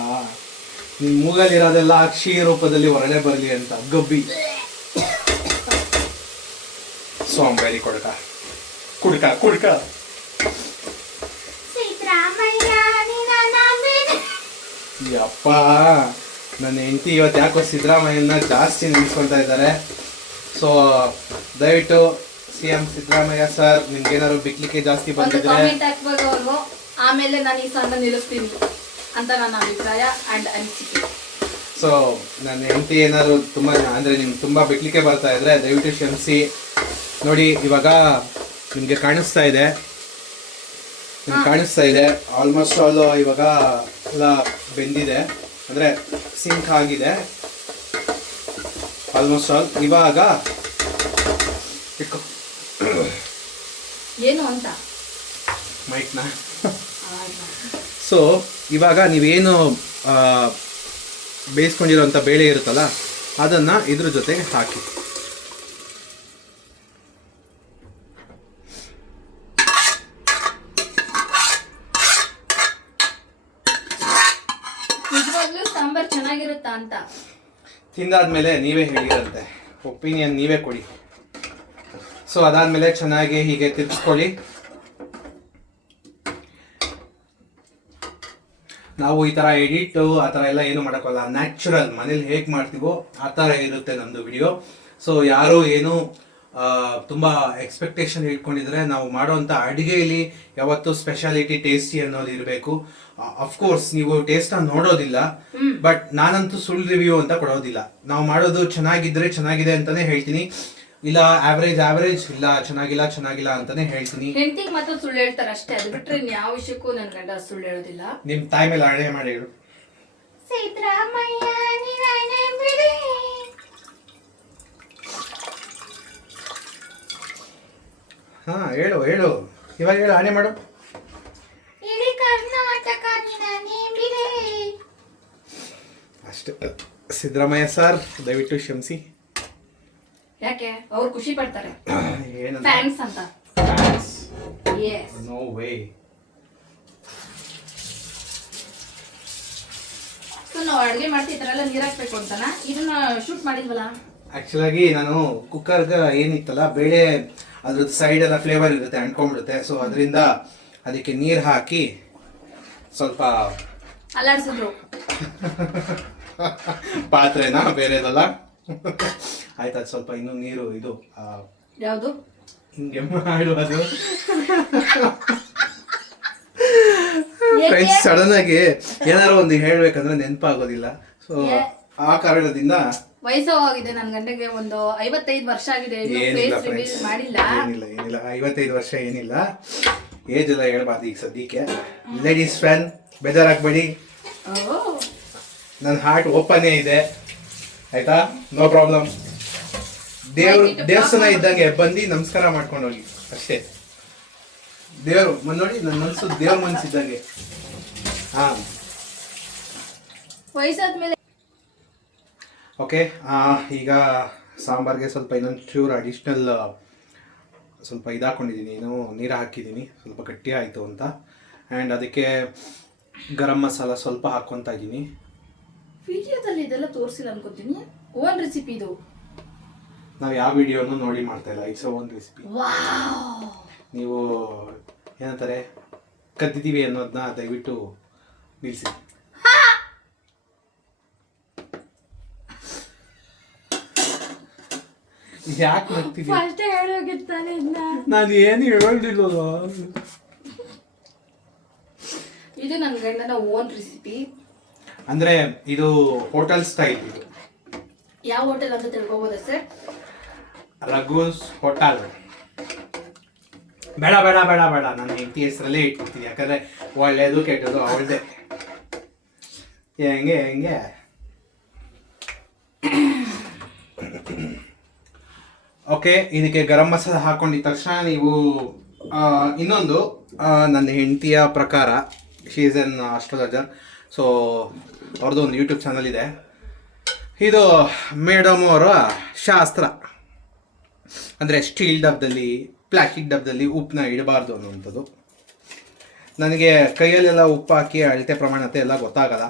ನಿಮ್ ಮೂಗಲ್ಲಿರೋದೆಲ್ಲ ಅಕ್ಷಿ ರೂಪದಲ್ಲಿ ಹೊರಗಡೆ ಬರಲಿ ಅಂತ, ಗಬ್ಬಿ. ಸೋಂಬೇರಿ ಕೊಡ್ಕ. ಕುಡ್ಕ ಕುಡ್ಕ. ಯಪ್ಪ, ನನ್ನ ಹೆಂಡತಿ ಇವತ್ತು ಯಾಕೋ ಸಿದ್ದರಾಮಯ್ಯನ ಜಾಸ್ತಿ ನೆನೆಸ್ಕೊಳ್ತಾ ಇದ್ದಾರೆ. ಸೊ ದಯವಿಟ್ಟು ಸಿ ಎಂ ಸಿದ್ದರಾಮಯ್ಯ ಸರ್ ನಿಮ್ಗೇನಾದ್ರು ಬಿಕ್ಲಿಕ್ಕೆ ಜಾಸ್ತಿ ಒಂದು ಬಂದಿದ್ರೆ? ಕಾಮೆಂಟ್ ಹಾಕ್ಬೇಕು ಅವ್ರು. ಆಮೇಲೆ ನಾನು ಈ ಸಣ್ಣ ನಿಲ್ಲಿಸ್ತೀನಿ ಅಂತ ನನ್ನ ಅಭಿಪ್ರಾಯ ಅಂಡ್ ಅನಿಸಿಕೆ. ಸೊ ನನ್ನ ಹೆಂಡತಿ ಏನಾದ್ರು ತುಂಬ ಅಂದರೆ ನಿಮ್ಗೆ ತುಂಬ ಬಿಡ್ಲಿಕ್ಕೆ ಬರ್ತಾ ಇದ್ರೆ ದಯವಿಟ್ಟು ಕ್ಷಮಿಸಿ. ನೋಡಿ ಇವಾಗ ನಿಮಗೆ ಕಾಣಿಸ್ತಾ ಇದೆ. ನಿಮ್ಗೆ ಕಾಣಿಸ್ತಾ ಇದೆ. ಆಲ್ಮೋಸ್ಟ್ ಆಲ್ ಇವಾಗ ಎಲ್ಲ ಬೆಂದಿದೆ. ಅಂದರೆ ಸಿಂಕ್ ಆಗಿದೆ. ಆಲ್ಮೋಸ್ಟ್ ಆಲ್ ಇವಾಗ ಇಟ್ಕೊ. ಏನು ಅಂತ? ಮೈಕ್ನ. ಸೊ ಇವಾಗ ನೀವೇನು ಬೇಯಿಸ್ಕೊಂಡಿರೋಂಥ ಬೇಳೆ ಇರುತ್ತಲ್ಲ ಅದನ್ನು ಇದ್ರ ಜೊತೆಗೆ ಹಾಕಿ. ಸಾಂಬಾರ್ ಚೆನ್ನಾಗಿರುತ್ತಾ ಅಂತ? ತಿಂದಾದ್ಮೇಲೆ ನೀವೇ ಹೇಳಿರಂತೆ. ಒಪಿನಿಯನ್ ನೀವೇ ಕೊಡಿ. ಸೊ ಅದಾದ್ಮೇಲೆ ಚೆನ್ನಾಗಿ ಹೀಗೆ ತಿರ್ಗಿಸ್ಕೊಳ್ಳಿ ನಾವು ಈ ತರ ಎಡಿಟ್ ಆ ಥರ ಎಲ್ಲ ಏನು ಮಾಡೋಕ್ಕಲ್ಲ. ನ್ಯಾಚುರಲ್ ಮನೇಲಿ ಹೇಗೆ ಮಾಡ್ತೀವೋ ಆ ಥರ ಇರುತ್ತೆ ನಮ್ದು ವಿಡಿಯೋ ಸೊ ಯಾರು ಏನು ತುಂಬಾ ಎಕ್ಸ್ಪೆಕ್ಟೇಷನ್ ಇಟ್ಕೊಂಡಿದ್ರೆ ನಾವು ಮಾಡೋವಂಥ ಅಡಿಗೆಯಲ್ಲಿ ಯಾವತ್ತೂ ಸ್ಪೆಷಾಲಿಟಿ ಟೇಸ್ಟಿ ಅನ್ನೋದು ಇರಬೇಕು. ಅಫ್ಕೋರ್ಸ್ ನೀವು ಟೇಸ್ಟನ್ನ ನೋಡೋದಿಲ್ಲ ಬಟ್ ನಾನಂತೂ ಸುಳ್ಳು ರಿವ್ಯೂ ಅಂತ ಕೊಡೋದಿಲ್ಲ. ನಾವು ಮಾಡೋದು ಚೆನ್ನಾಗಿದ್ರೆ ಚೆನ್ನಾಗಿದೆ ಅಂತಾನೆ ಹೇಳ್ತೀನಿ. ಇಲ್ಲ ಆವರೇಜ್ ಆವ್ರೇಜ್ ಇಲ್ಲ ಚೆನ್ನಾಗಿಲ್ಲ ಚೆನ್ನಾಗಿಲ್ಲ ಅಂತಾನೆ ಹೇಳ್ತೀನಿ. ಹೆಂಡತಿಗೆ ಮಾತ್ರ ಸುಳ್ಳು ಹೇಳ್ತಾರೆ ಅಷ್ಟೇ. ಅದು ಬಿಟ್ರೆ ಯಾವ ವಿಷಯಕ್ಕೂ ನನ್ನ ಗಂಡ ಸುಳ್ಳು ಹೇಳೋದಿಲ್ಲ. ನಿಮ್ಮ ತಾಯಿ ಮೇಲೆ ಅಳೆ ಮಾಡಿ ಹೇಳು. ಸಿದ್ದರಾಮಯ್ಯ ಹಾ ಹೇಳು ಹೇಳು. ಇವಾಗ ಹೇಳು ಆನೆ ಮಾಡು. ಇಡೀ ಕರ್ನಾಟಕ ಅಷ್ಟೇ. ಸಿದ್ದರಾಮಯ್ಯ ಸರ್ ದಯವಿಟ್ಟು ಕ್ಷಮಿಸಿ. ಯಾಕೆ? ಅವ್ರು ಖುಷಿ ಪಡ್ತಾರೆ. ಫ್ಯಾನ್ಸ್ ಅಂತ. ನೋ ವೇ ಸೊ ನಾವು ಅಡುಗೆ ಎಲ್ಲ ನೀರು ಹಾಕ್ಬೇಕು ಅಂತನಾ? ಇದನ್ನ ಶೂಟ್ ಮಾಡಿದ್ವಲ್ಲ? ಆಕ್ಚುಲಾಗಿ ನಾನು ಕುಕ್ಕರ್ಗೆ ಏನಿತ್ತಲ್ಲ ಬೇಳೆ ಅದ್ರದ್ದು ಸೈಡ್ ಎಲ್ಲ ಫ್ಲೇವರ್ ಇರುತ್ತೆ ಅಂಟ್ಕೊಂಡ್ಬಿಡುತ್ತೆ. ಸೊ ಅದರಿಂದ ಅದಕ್ಕೆ ನೀರು ಹಾಕಿ ಸ್ವಲ್ಪ ಅಲ್ಲಾಡ್ಸಿದ್ರು. ಪಾತ್ರೆನ ಬೇರೆದಲ್ಲ? ಆಯ್ತು ಅದು ಸ್ವಲ್ಪ ಇನ್ನೂ ನೀರು ಇದು ಯಾವುದು? ಹಿಂಗೆ ಮಾಡುವುದು. ಫ್ರೆಂಡ್ಸ್ ಸಡನ್ ಆಗಿ ಏನಾದ್ರು ಒಂದು ಹೇಳ್ಬೇಕಂದ್ರೆ ನೆನಪಾಗೋದಿಲ್ಲ. ಸೊ ಆ ಕಾರಣದಿಂದ ವಯಸ್ಸು ನನ್ನ ಗಂಟೆಗೆ ಒಂದು ಐವತ್ತೈದು ವರ್ಷ ಆಗಿದೆ ಮಾಡಿಲ್ಲ. ಏನಿಲ್ಲ ಏನಿಲ್ಲ. ಐವತ್ತೈದು ವರ್ಷ ಏನಿಲ್ಲ. ಏಜ್ ಎಲ್ಲ ಹೇಳ್ಬಾರ್ದು ಈಗ ಸದ್ಯಕ್ಕೆ. ಲೇಡೀಸ್ ಫ್ಯಾನ್ ಬೇಜಾರಾಗಬೇಡಿ. ನನ್ನ ಹಾರ್ಟ್ ಓಪನ್ನೇ ಇದೆ. ಆಯ್ತಾ? ನೋ ಪ್ರಾಬ್ಲಮ್ ದೇವ್ರ ದೇವಸ್ಥಾನ ಇದ್ದಂಗೆ ಬಂದು ನಮಸ್ಕಾರ ಮಾಡ್ಕೊಂಡು ಹೋಗಿ. ಅಷ್ಟೇ. ದೇವರು ನೋಡಿ ನನ್ನ ಮನಸ್ಸು ದೇವ್ರ ಮನ್ಸಿದ್ದಂಗೆ ಹಾ. ವಯಸ್ಸಾದ್ಮೇಲೆ ಓಕೆ ಈಗ ಸಾಂಬಾರ್ಗೆ ಸ್ವಲ್ಪ ಇನ್ನೊಂದು ಚೂರು ಅಡಿಷ್ನಲ್ ಸ್ವಲ್ಪ ಇದಾಕೊಂಡಿದ್ದೀನಿ. ಏನು ನೀರು ಹಾಕಿದ್ದೀನಿ. ಸ್ವಲ್ಪ ಗಟ್ಟಿ ಆಯಿತು ಅಂತ. ಆ್ಯಂಡ್ ಅದಕ್ಕೆ ಗರಂ ಮಸಾಲ ಸ್ವಲ್ಪ ಹಾಕ್ಕೊತಾ ಇದ್ದೀನಿ. ವಿಡಿಯೋದಲ್ಲಿ ಇದೆಲ್ಲ ತೋರಿಸಿಲ್ಲ ಅನ್ಕೋತೀನಿ. ಓನ್ ರೆಸಿಪಿ ಇದು. ನಾವು ಯಾವ ವಿಡಿಯೋನು ನೋಡಿ ಮಾಡ್ತಾ ಇಲ್ಲ. ಇಟ್ಸ್ ಓನ್ ರೆಸಿಪಿ ನೀವು ಏನಂತಾರೆ? ಕದ್ದಿದ್ದೀವಿ ಅನ್ನೋದನ್ನ ದಯವಿಟ್ಟು ನಿಲ್ಲಿಸಿ ಯಾಕೆ ಇನ್ನ ನಾನು ಏನು ಹೇಳೋದಿಲ್ಲಲ್ಲ ಇದು ನನ್ನ ಗಂಡನ ಓನ್ ರೆಸಿಪಿ ಅಂದ್ರೆ ಇದು ಹೋಟೆಲ್ ಸ್ಟೈಲ್ ಇದು. ಯಾವ ಹೋಟೆಲ್ ಅಂತ ತಿಳ್ಕೊಬೋದಾ ಸರ್? ರಘುಸ್ ಹೋಟಲ್ ಬೇಡ ಬೇಡ ಬೇಡ ಬೇಡ. ನನ್ನ ಹೆಂಡತಿ ಹೆಸರಲ್ಲೇ ಇಟ್ಬಿಡ್ತೀನಿ. ಯಾಕಂದ್ರೆ ಒಳ್ಳೇದು, ಕೆಟ್ಟದು, ಅವಳದೇ. ಹೆಂಗೆ ಹೆಂಗೆ? ಓಕೆ, ಇದಕ್ಕೆ ಗರಂ ಮಸಾಲ ಹಾಕೊಂಡಿದ ತಕ್ಷಣ ನೀವು ಇನ್ನೊಂದು ನನ್ನ ಹೆಂಡತಿಯ ಪ್ರಕಾರ ಶೀಸ್ ಎನ್ ಅಸ್ಟ್ರಾಲಜರ್ ಸೊ ಅವ್ರದ್ದು ಒಂದು ಯೂಟ್ಯೂಬ್ ಚಾನಲ್ ಇದೆ. ಇದು ಮೇಡಮ್ ಅವರ ಶಾಸ್ತ್ರ. ಅಂದರೆ ಸ್ಟೀಲ್ ಡಬ್ದಲ್ಲಿ, ಪ್ಲಾಸ್ಟಿಕ್ ಡಬ್ದಲ್ಲಿ ಉಪ್ಪನ್ನ ಇಡಬಾರ್ದು ಅನ್ನುವಂಥದ್ದು. ನನಗೆ ಕೈಯಲ್ಲೆಲ್ಲ ಉಪ್ಪು ಹಾಕಿ ಅಳತೆ ಪ್ರಮಾಣತೆ ಎಲ್ಲ ಗೊತ್ತಾಗಲ್ಲ.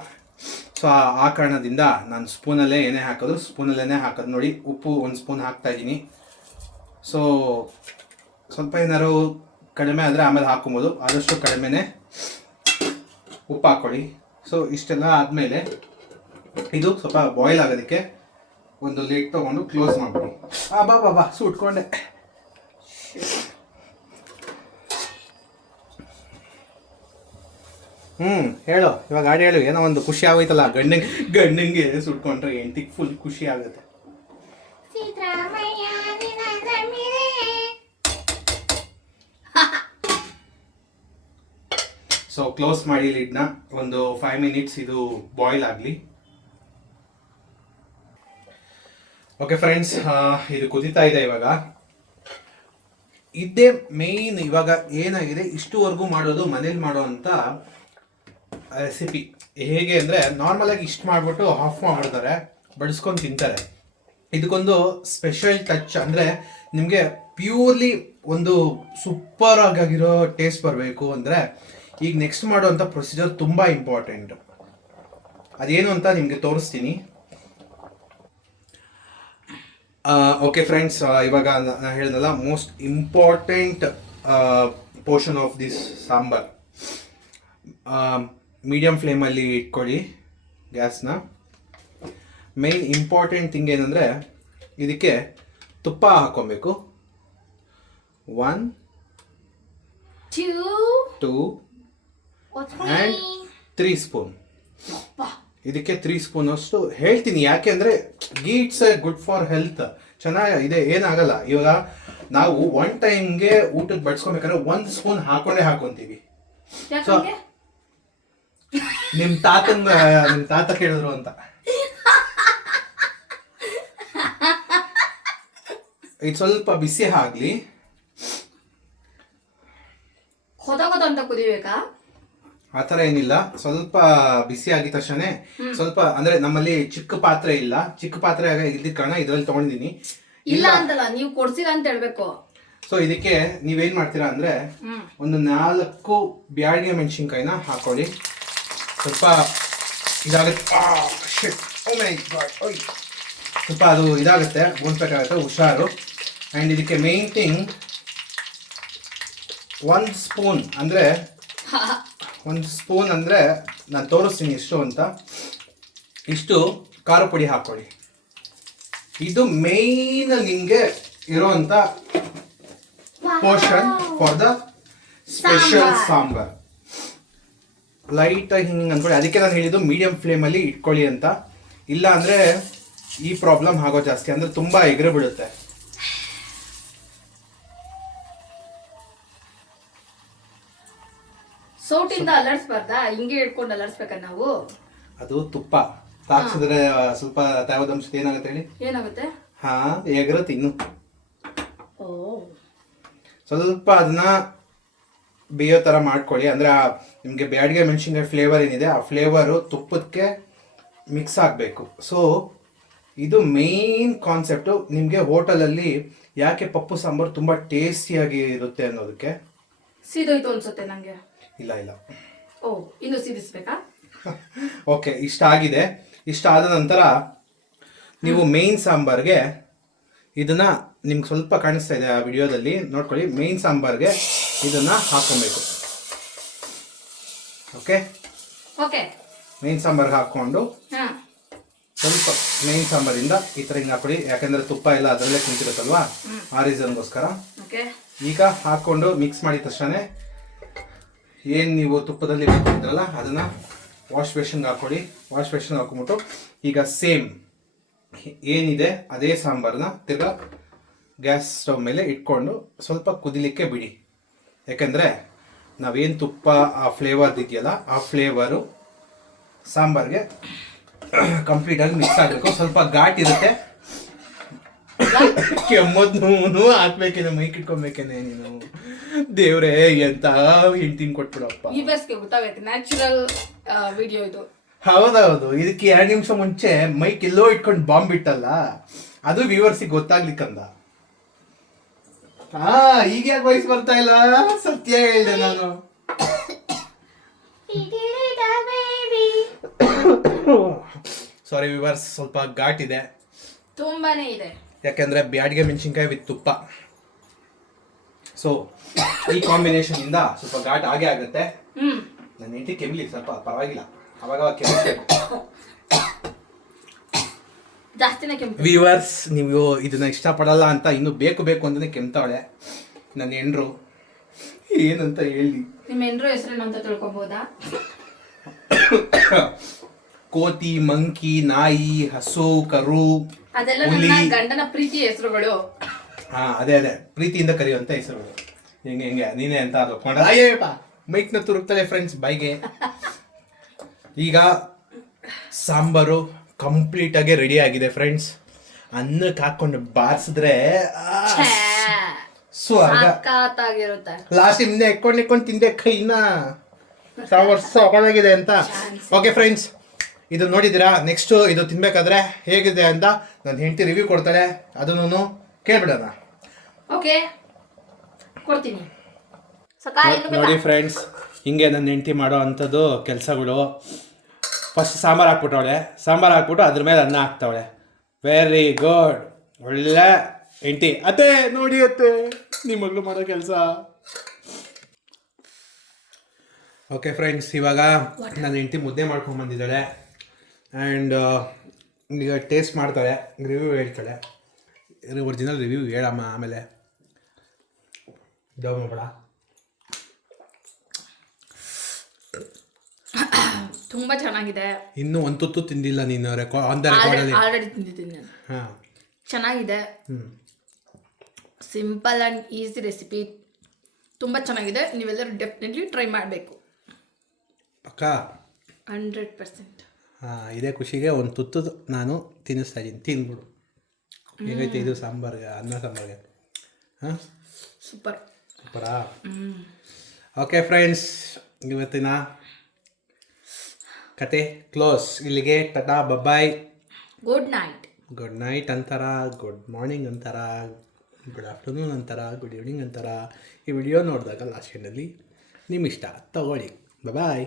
ಸೊ ಆ ಕಾರಣದಿಂದ ನಾನು ಸ್ಪೂನಲ್ಲೇ ಏನೇ ಹಾಕೋದು ಸ್ಪೂನಲ್ಲೇ ಹಾಕೋದು. ನೋಡಿ, ಉಪ್ಪು ಒಂದು ಸ್ಪೂನ್ ಹಾಕ್ತಾ ಇದ್ದೀನಿ. ಸೊ ಸ್ವಲ್ಪ ಏನಾದ್ರು ಕಡಿಮೆ ಆದರೆ ಆಮೇಲೆ ಹಾಕೊಬೋದು ಆದಷ್ಟು ಕಡಿಮೆನೇ ಉಪ್ಪು ಹಾಕ್ಕೊಳ್ಳಿ. ಸೊ ಇಷ್ಟೆಲ್ಲ ಆದಮೇಲೆ ಇದು ಸ್ವಲ್ಪ ಬಾಯ್ಲ್ ಆಗೋದಕ್ಕೆ ಒಂದು ಲಿಡ್ ತೊಗೊಂಡು ಕ್ಲೋಸ್ ಮಾಡ್ಬಿಡಿ ಆ ಬಾ ಬಾ ಬಾ ಸುಟ್ಕೊಂಡೆ ಹ್ಞೂ ಹೇಳು ಇವಾಗ ಗಾಡಿ ಹೇಳು ಏನೋ ಒಂದು ಖುಷಿ ಆಗೋಯ್ತಲ್ಲ ಗಂಡಂಗೆ ಗಂಡಂಗೆ ಸುಟ್ಕೊಂಡ್ರೆ ಹೆಂಡತಿಗೆ ಫುಲ್ ಖುಷಿ ಆಗುತ್ತೆ. ಸೊ ಕ್ಲೋಸ್ ಮಾಡಿ ಲಿಡ್ನ ಒಂದು ಫೈವ್ ಮಿನಿಟ್ಸ್ ಇದು ಬಾಯ್ಲ್ ಆಗಲಿ. ಓಕೆ ಫ್ರೆಂಡ್ಸ್ ಇದು ಕುದೀತಾ ಇದೆ ಇವಾಗ. ಇದೇ ಮೇಯ್ನ್ ಇವಾಗ ಏನಾಗಿದೆ? ಇಷ್ಟುವರೆಗೂ ಮಾಡೋದು, ಮನೇಲಿ ಮಾಡೋವಂಥ ರೆಸಿಪಿ ಹೇಗೆ ಅಂದರೆ ನಾರ್ಮಲಾಗಿ ಇಷ್ಟು ಮಾಡಿಬಿಟ್ಟು ಆಫ್ ಮಾಡಿಬಿಡ್ತಾರೆ ಬಡಿಸ್ಕೊಂಡು ತಿಂತಾರೆ. ಇದಕ್ಕೊಂದು ಸ್ಪೆಷಲ್ ಟಚ್ ಅಂದರೆ, ನಿಮಗೆ ಪ್ಯೂರ್ಲಿ ಒಂದು ಸೂಪರ್ ಆಗಿರೋ ಟೇಸ್ಟ್ ಬರಬೇಕು ಅಂದರೆ, ಈಗ ನೆಕ್ಸ್ಟ್ ಮಾಡುವಂಥ ಪ್ರೊಸೀಜರ್ ತುಂಬ ಇಂಪಾರ್ಟೆಂಟ್ ಅದೇನು ಅಂತ ನಿಮಗೆ ತೋರಿಸ್ತೀನಿ. ಓಕೆ ಫ್ರೆಂಡ್ಸ್ ಇವಾಗ ನಾನು ಹೇಳ್ದಲ್ಲ most important portion of this sambar. Medium ಫ್ಲೇಮಲ್ಲಿ ಇಟ್ಕೊಳ್ಳಿ ಗ್ಯಾಸ್ನ ಮೇನ್ ಇಂಪಾರ್ಟೆಂಟ್ ಥಿಂಗ್ ಏನಂದರೆ ಇದಕ್ಕೆ ತುಪ್ಪ ಹಾಕ್ಕೊಬೇಕು. One two two and three spoon ಇದಕ್ಕೆ ತ್ರೀ ಸ್ಪೂನ್ ಅಷ್ಟು. ಹೇಳ್ತೀನಿ ಯಾಕೆ ಅಂದರೆ ಗೀಟ್ಸ್ ಗುಡ್ ಫಾರ್ ಹೆಲ್ತ್ ಚೆನ್ನಾಗಿ ಇದೆ ಏನಾಗಲ್ಲ. ಇವಾಗ ನಾವು ಒನ್ ಟೈಮ್ಗೆ ಊಟಕ್ಕೆ ಬಡ್ಸ್ಕೊಬೇಕಾದ್ರೆ ಒಂದು ಸ್ಪೂನ್ ಹಾಕೊಂಡೇ ಹಾಕೊಂತೀವಿ. ಸೊ ನಿಮ್ಮ ತಾತನ ನಿಮ್ಮ ತಾತ ಕೇಳಿದ್ರು ಅಂತ. ಇದು ಸ್ವಲ್ಪ ಬಿಸಿ ಆಗ್ಲಿ. ಅಂತ ಕುದಿಬೇಕಾ? ಆ ಥರ ಏನಿಲ್ಲ. ಸ್ವಲ್ಪ ಬಿಸಿ ಆಗಿದ ತಕ್ಷಣ ಸ್ವಲ್ಪ ಅಂದ್ರೆ ನಮ್ಮಲ್ಲಿ ಚಿಕ್ಕ ಪಾತ್ರೆ ಇಲ್ಲ. ಚಿಕ್ಕ ಪಾತ್ರೆ ಇಲ್ದಿದ್ದ ಕಾರಣ ಇದ್ರಲ್ಲಿ ತಗೊಂಡಿದ್ದೀನಿ. ಇಲ್ಲ ಅಂತಲ್ಲ ನೀವು ಕೊಡ್ಸಿಲ್ಲ ಅಂತ ಹೇಳ್ಬೇಕು. ಸೊ ಇದಕ್ಕೆ ನೀವೇನ್ ಮಾಡ್ತೀರಾ ಅಂದ್ರೆ ಒಂದು ನಾಲ್ಕು ಬ್ಯಾಡಿಗೆ ಮೆಣಸಿನ್ಕಾಯಿನ ಹಾಕೊಳ್ಳಿ. ಸ್ವಲ್ಪ ಇದಾಗುತ್ತೆ. Oh. ಸ್ವಲ್ಪ ಅದು ಇದಾಗುತ್ತೆ. ಗುಂಡ್ಬೇಕಾಗುತ್ತೆ ಹುಷಾರು. ಆ್ಯಂಡ್ ಇದಕ್ಕೆ ಮೇನ್ ಥಿಂಗ್ ಒಂದು ಸ್ಪೂನ್ ಅಂದರೆ ಒಂದು ಸ್ಪೂನ್ ಅಂದರೆ ನಾನು ತೋರಿಸ್ತೀನಿ ಇಷ್ಟು ಅಂತ. ಇಷ್ಟು ಖಾರ ಪುಡಿ ಹಾಕ್ಕೊಳ್ಳಿ ಇದು ಮೇಯ್ನ್ ನಿಮಗೆ ಇರೋವಂಥ portion for the special sambar. ಲೈಟಾಗಿ ಹಿಂಗೆ ಅಂದ್ಕೊಳ್ಳಿ ಅದಕ್ಕೆ ನಾನು ಹೇಳಿದ್ದು ಮೀಡಿಯಮ್ ಫ್ಲೇಮಲ್ಲಿ ಇಟ್ಕೊಳ್ಳಿ ಅಂತ. ಇಲ್ಲ ಅಂದರೆ ಈ ಪ್ರಾಬ್ಲಮ್ ಆಗೋ ಜಾಸ್ತಿ. ಅಂದರೆ ತುಂಬ ಎಗರು ಬಿಡುತ್ತೆ. ಹಿಂಗೆ ಹಿಡ್ಕೊಂಡು ನಾವು? ಅದು ತುಪ್ಪ. ತಾಕ್ಸಿದ್ರೆ ಸ್ವಲ್ಪ ತೇವದಂಶ ಏನಾಗುತ್ತೆ ಹೇಳಿ? ಏನಾಗುತ್ತೆ? ಹಾ ಎಗರುತ್ತೆ ತಿನ್ನು. ಓ. ಸ್ವಲ್ಪ ಅದನ್ನ ಬೇಯೋ ತರ ಮಾಡ್ಕೊಳ್ಳಿ. ಅಂದ್ರೆ ನಿಮಗೆ ಬ್ಯಾಡ್ಗೆ ಮೆಣಸಿನ್ಕಾಯಿ ಫ್ಲೇವರ್ ಏನಿದೆ ಆ ಫ್ಲೇವರು ತುಪ್ಪಕ್ಕೆ ಮಿಕ್ಸ್ ಆಗಬೇಕು. ಸೊ ಇದು ಮೇನ್ ಕಾನ್ಸೆಪ್ಟು ನಿಮಗೆ ಹೋಟೆಲಲ್ಲಿ ಯಾಕೆ ಪಪ್ಪು ಸಾಂಬಾರು ತುಂಬ ಟೇಸ್ಟಿಯಾಗಿ ಇರುತ್ತೆ ಅನ್ನೋದಕ್ಕೆ? ಸೀದೋಯ್ತು ಅನ್ಸುತ್ತೆ ನಂಗೆ. ಇಲ್ಲ ಇಲ್ಲ. ಓ ಇನ್ನು ಸೀದಿಸ್ಬೇಕಾ ಓಕೆ ಇಷ್ಟ ಆಗಿದೆ ಇಷ್ಟ ಆದ ನಂತರ ನೀವು ಮೇಯ್ನ್ ಸಾಂಬಾರ್ಗೆ ಇದನ್ನ ನಿಮ್ಗೆ ಸ್ವಲ್ಪ ಕಾಣಿಸ್ತಾ ಇದೆ ಆ ವಿಡಿಯೋದಲ್ಲಿ. ನೋಡ್ಕೊಳ್ಳಿ ಮೇಯ್ನ್ ಸಾಂಬಾರ್ಗೆ ಇದನ್ನ ಹಾಕೊಬೇಕು ಓಕೆ? ಓಕೆ. ಮೇಯ್ನ್ ಸಾಂಬಾರ್ಗೆ ಹಾಕ್ಕೊಂಡು ಹಾ. ಸ್ವಲ್ಪ ಮೇಯ್ನ್ ಸಾಂಬಾರಿಂದ ಈ ಥರ ಹಿಂಗೆ ಹಾಕೊಳ್ಳಿ ಯಾಕಂದ್ರೆ ತುಪ್ಪ ಎಲ್ಲ ಅದರಲ್ಲೇ ಕುಂತಿರುತ್ತಲ್ವಾ? ಆ ರೀಸನ್ಗೋಸ್ಕರ ಈಗ ಹಾಕ್ಕೊಂಡು ಮಿಕ್ಸ್ ಮಾಡಿದ ತಕ್ಷಣ ಏನು ನೀವು ತುಪ್ಪದಲ್ಲಿ ಬಿಟ್ಟಿದ್ರಲ್ಲ ಅದನ್ನ ವಾಶ್ ಬೇಷನ್ಗೆ ಹಾಕೊಳ್ಳಿ. ವಾಶ್ ಬೇಷನ್ಗೆ ಹಾಕೊಂಬಿಟ್ಟು ಈಗ ಸೇಮ್ ಏನಿದೆ, ಅದೇ ಸಾಂಬಾರನ್ನ ತಿರ್ಗ ಗ್ಯಾಸ್ ಸ್ಟವ್ ಮೇಲೆ ಇಟ್ಕೊಂಡು ಸ್ವಲ್ಪ ಕುದಿಲಿಕ್ಕೆ ಬಿಡಿ. ಯಾಕೆಂದರೆ ನಾವೇನು ತುಪ್ಪ ಆ ಫ್ಲೇವರ್ ಇದೆಯಲ್ಲ ಆ ಫ್ಲೇವರು ಸಾಂಬಾರ್ಗೆ ಕಂಪ್ಲೀಟಾಗಿ ಮಿಕ್ಸ್ ಆಗಬೇಕು. ಸ್ವಲ್ಪ ಘಾಟ್ ಇರುತ್ತೆ. ಕೆಮ್ಮದ್ ನೂನು ಹಾಕ್ಬೇಕೇನೆ ಮೈಕ್ ಇಟ್ಕೊಬೇಕೇನೆ ನೀನು. ದೇವ್ರೇ ಎಂತ ಹೆಂಡ್ತಿನ್ ಕೊಟ್ಬಿಡಪ್ಪ. ಈ ಬೇಸ್ಗೆ ಗೊತ್ತಾಗೈತೆ ನ್ಯಾಚುರಲ್ ವಿಡಿಯೋ ಇದು. ಹೌದೌದು ಇದಕ್ಕೆ ಎರಡು ನಿಮಿಷ ಮುಂಚೆ ಮೈಕ್ ಎಲ್ಲೋ ಇಟ್ಕೊಂಡು ಬಾಂಬ್ ಬಿಟ್ಟಲ್ಲ ಅದು ವ್ಯೂವರ್ಸಿಗೆ ಗೊತ್ತಾಗ್ಲಿಕ್ಕಂದ. ಹಾ ಈಗ ಯಾಕೆ ವಯಸ್ಸು ಬರ್ತಾ ಇಲ್ಲ ಸತ್ಯ ಹೇಳಿದೆ ನಾನು. ಸಾರಿ ವ್ಯೂವರ್ಸ್ ಸ್ವಲ್ಪ ಘಾಟ್ ಇದೆ. ತುಂಬಾನೇ ಇದೆ. ಯಾಕೆಂದ್ರೆ ಬ್ಯಾಡಿಗೆ ಮೆಣಸಿನ್ಕಾಯಿ ವಿತ್ ತುಪ್ಪ. ಸೊ ಈ ಕಾಂಬಿನೇಷನ್ ಇಂದ ಸ್ವಲ್ಪ ಘಾಟ್ ಆಗೇ ಆಗುತ್ತೆ. ನನ್ನ ಹೆಂಡತಿ ಕೆಮ್ಲಿ ಸ್ವಲ್ಪ ಪರವಾಗಿಲ್ಲ. ಅವಾಗ ಜಾಸ್ತಿನೇ ಕೆಂಪು ವ್ಯೂವರ್ಸ್ ನೀವು ಇದನ್ನ ಇಷ್ಟಪಡಲ್ಲ ಅಂತ ಇನ್ನು ಬೇಕು ಬೇಕು ಅಂತಾನೆ ಕೆಮ್ತಾಳೆ. ನನ್ನ ಹೆಂಡ್ರು ಏನಂತ ಹೇಳಿ. ನಿಮ್ಮ ಹೆಂಡ್ರು ಹೆಸರೇನು ಅಂತ ತಿಳ್ಕೊಬೋದಾ? ಕೋತಿ ಮಂಕಿ ನಾಯಿ ಹಸು ಕರು. ಅದೆಲ್ಲ ಹುಲಿ. ನನ್ನ ಗಂಡನ ಪ್ರೀತಿ ಹೆಸರುಗಳು. ಹಾ ಅದೇ ಅದೇ. ಪ್ರೀತಿಯಿಂದ ಕರೆಯುವಂತ ಹೆಸರುಗಳು. ಹೆಂಗೆ ಹೆಂಗೆ? ನೀನೇ ಅಂತ ಅದು ಅಯ್ಯಪ್ಪ ಮೈಕ್ನ ತುರುಕ್ತಲೆ ಫ್ರೆಂಡ್ಸ್ ಬೈಗೆ ಈಗ ಸಾಂಬಾರು ಕಂಪ್ಲೀಟ್ ಆಗಿ ರೆಡಿ ಆಗಿದೆ ಫ್ರೆಂಡ್ಸ್ ಅನ್ನಕ್ಕೆ ಹಾಕೊಂಡು ಬಾರಿಸಿದ್ರೆ ಸ್ವರ್ಗ. ಸಖತ್ತಾಗಿರುತ್ತೆ ಲಾಸ್ಟ್ ಹಿಂದೆ ಎಕ್ಕೊಂಡು ಎಕ್ಕೊಂಡು ತಿಂದೆ ಕೈನ. ಸಾಂಬಾರ್ ಸೊಗಡಾಗಿದೆ ಅಂತ. ಓಕೆ ಫ್ರೆಂಡ್ಸ್ ಇದು ನೋಡಿದ್ದೀರಾ? ನೆಕ್ಸ್ಟ್ ಇದು ತಿನ್ಬೇಕಾದ್ರೆ ಹೇಗಿದೆ ಅಂತ ನನ್ನ ಹೆಂಡತಿ ರಿವ್ಯೂ ಕೊಡ್ತಾಳೆ. ಅದನ್ನು ಕೇಳ್ಬಿಡೋಣ. ಓಕೆ ಕೊಡ್ತೀನಿ. ನೋಡಿ ಫ್ರೆಂಡ್ಸ್ ಹಿಂಗೆ ನನ್ನ ಹೆಂಡತಿ ಮಾಡೋ ಅಂಥದ್ದು ಕೆಲಸಗಳು. ಫಸ್ಟ್ ಸಾಂಬಾರು ಹಾಕ್ಬಿಟ್ಟವಳೆ. ಸಾಂಬಾರು ಹಾಕ್ಬಿಟ್ಟು ಅದ್ರ ಮೇಲೆ ಅನ್ನ ಹಾಕ್ತವಳೆ. ವೆರಿ ಗುಡ್ ಒಳ್ಳೆ ಹೆಂಡತಿ. ಅತ್ತೆ ನೋಡಿ ಅತ್ತೆ ನಿಮ್ಮ ಮಗಳು ಮಾಡೋ ಕೆಲಸ. ಓಕೆ ಫ್ರೆಂಡ್ಸ್ ಇವಾಗ ನನ್ನ ಹೆಂಡತಿ ಮುದ್ದೆ ಮಾಡ್ಕೊಂಡು ಬಂದಿದ್ದಾಳೆ. ಆ್ಯಂಡ್ ಈಗ ಟೇಸ್ಟ್ ಮಾಡ್ತಾಳೆ ರಿವ್ಯೂ ಹೇಳ್ತಾಳೆ ಒರಿಜಿನಲ್ ರಿವ್ಯೂ ಹೇಳಮ್ಮ ಆಮೇಲೆ. ಡೌ ಮಾಡಬೇಡ ತುಂಬಾ ಚೆನ್ನಾಗಿದೆ. ಇನ್ನೂ ಒಂದು ತುತ್ತು ತಿಂದಿಲ್ಲ ನೀನು ರೆಕಾರ್ಡ್ ಆನ್ ದ ರೆಕಾರ್ಡಲ್ಲಿ ಆಲ್ರೆಡಿ ತಿಂದಿದ್ದೀನಿ ನಾನು. ಹಾಂ. ಚೆನ್ನಾಗಿದೆ. ಹ್ಞೂ ಸಿಂಪಲ್ ಆ್ಯಂಡ್ ಈಸಿ ರೆಸಿಪಿ ತುಂಬ ಚೆನ್ನಾಗಿದೆ. ನೀವೆಲ್ಲರೂ ಡೆಫಿನೆಟ್ಲಿ ಟ್ರೈ ಮಾಡಬೇಕು. ಅಕ್ಕ ಹಂಡ್ರೆಡ್ ಪರ್ಸೆಂಟ್ ಇದೇ ಖುಷಿಗೆ ಒಂದು ತುತ್ತು ನಾನು ತಿನ್ನಿಸ್ತಾ ಇದ್ದೀನಿ. ತಿಂದ್ಬಿಡು ಹೇಗೈತೆ ಇದು ಸಾಂಬಾರ್ಗೆ ಅನ್ನ ಸಾಂಬಾರ್ಗೆ ಹಾಂ? ಸೂಪರ್. ಸೂಪರಾ? ಓಕೆ ಫ್ರೆಂಡ್ಸ್ ಇವತ್ತಿನ ಕತೆ ಕ್ಲೋಸ್ ಇಲ್ಲಿಗೆ tata bye bye good night good night ಅಂತಾರ ಗುಡ್ ಮಾರ್ನಿಂಗ್ ಅಂತಾರ ಗುಡ್ ಆಫ್ಟರ್ನೂನ್ ಅಂತಾರ ಗುಡ್ ಈವ್ನಿಂಗ್ ಅಂತಾರ. ಈ ವಿಡಿಯೋ ನೋಡಿದಾಗ ಲಾಸ್ಟ್ ಎಂಡಲ್ಲಿ ನಿಮ್ಮ ಇಷ್ಟ ತಗೊಳ್ಳಿ. ಬಾಯ್